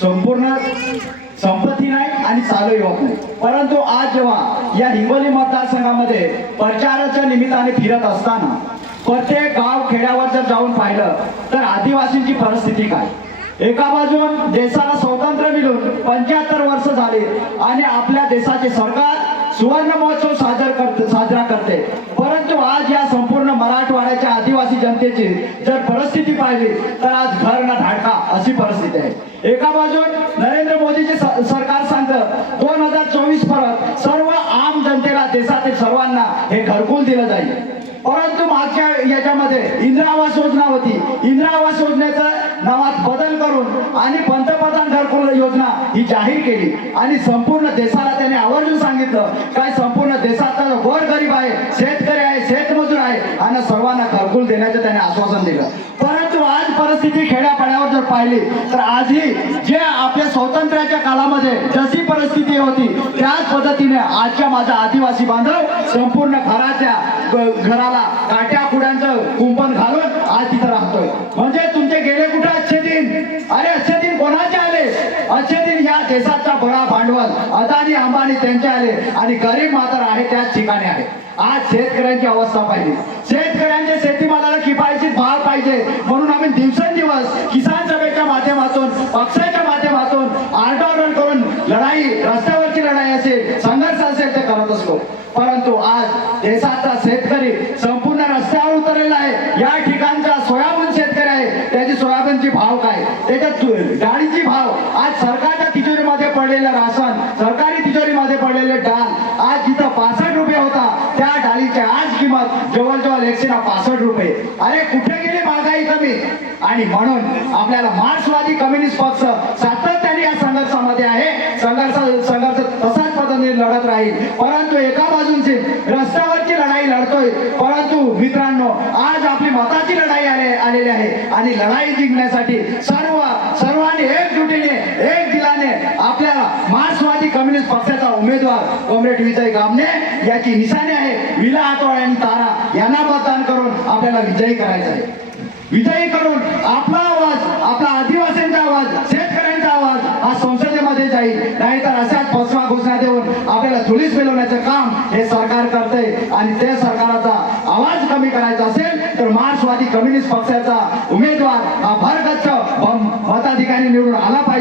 संपूर्ण संपत्ती नाही आणि चालूही होत नाही. परंतु आज जेव्हा या हिंगोली मतदारसंघामध्ये प्रचाराच्या निमित्ताने फिरत असताना प्रत्येक गाव खेड्यावर जर जाऊन पाहिलं तर आदिवासींची परिस्थिती काय? एका बाजून देशाला स्वातंत्र्य मिळून पंच्याहत्तर वर्ष झाले आणि आपल्या देशाचे सरकार सुवर्ण महोत्सव साजर करते साजरा करते. परंतु आज या संपूर्ण मराठवाड्याच्या आदिवासी जनतेची जर परिस्थिती पाहिली तर आज घर ना धाडका अशी परिस्थिती आहे. एका बाजून नरेंद्र मोदीचे सरकार सांगतं दोन हजार चोवीसपर्यंत सर्व आम जनतेला देशातील सर्वांना हे घरकुल दिलं जाईल. परंतु मागच्या याच्यामध्ये इंदिरा आवास योजना होती. इंदिरा आवास योजनेचं नावात बदल करून आणि पंतप्रधान घरकुल योजना ही जाहीर केली. आणि संपूर्ण देशाला त्याने आवर्जून सांगितलं काय संपूर्ण देशाचा वर गोरगरीब आहे शेतकरी आहे शेतमजूर आहे आणि सर्वांना घरकुल देण्याचं त्याने आश्वासन दिलं परंतु आज परिस्थिती खेड्यापाड्यावर जर पाहिली तर आजही जे आपल्या स्वातंत्र्याच्या काळामध्ये जशी परिस्थिती होती त्याच पद्धतीने आजच्या माझा आदिवासी बांधव संपूर्ण घराच्या घराला काट्या कुड्यांचं कुंपण घालून आज तिथं राहतोय. म्हणजे तुमचे गेले कुठे अच्छे दिन अरे अच्छे दिन कोणाचे आले? अच्छे दिन या देशाचा बडा भांडवल. अदानी अंबानी त्यांचे आले आणि गरीब मात्र आहे त्याच ठिकाणी आहे. आज शेतकऱ्यांची अवस्था पाहिजे शेतकऱ्यांच्या शेतीमालाला किफायत पाहिजे. म्हणून आम्ही दिवसेंदिवस किसान सभेच्या माध्यमातून पक्षाच्या माध्यमातून आरडाओरड करून लढाई रस्त्यावरची लढाई असेल संघर्ष असेल ते करत असतो. परंतु आज देशाचा शेतकरी संपूर्ण रस्त्यावर उतरलेला आहे. या ठिकाणचा सोयाबीन शेतकरी आहे. त्याची सोयाबीनची भाव काय? त्याच्या डाळीची भाव. आज सरकारच्या तिजोरीमध्ये पडलेलं राशन सरकारी तिजोरीमध्ये पडलेले डाळ. आज जिथं पासष्ट रुपये होता. त्या डाळीची आज किंमत जवळजवळ एकशे ना पासष्ट रुपये. अरे कुठे गेली महागाई कमी? आणि म्हणून आपल्याला मार्क्सवादी कम्युनिस्ट पक्ष सातत्याने या संघर्षामध्ये आहे. संघर्ष संघर्ष तसाच पद्धतीने लढत राहील. परंतु एका बाजूची रस्त्यावरची लढाई लढतोय. परंतु मित्रांनो आज आपली मताची लढाई आले आलेली आहे. आणि लढाई जिंकण्यासाठी सर्व सर्वांनी एकजुटीने एक सरकारने आपल्या मार्क्सवादी कम्युनिस्ट पक्षाचा उमेदवार कॉम्रेड विजय गामने याची निशाणी आहे. विला आतोळ आणि तारा यांना मतदान करून आपल्याला विजयी करायचा आहे. विजयी करून आपला आवाज आपला आदिवासींचा आवाज शेतकऱ्यांचा आवाज हा संसदेमध्ये जाईल. नाहीतर अशाच फसवा घोषणा देऊन आपल्याला धुलीस मिळवण्याचं काम हे सरकार करते आणि त्या सरकाराचा आवाज कमी करायचा असेल तर मार्क्सवादी कम्युनिस्ट पक्षाचा उमेदवार हा भरगच्च मताधिकारी निवडून आला पाहिजे.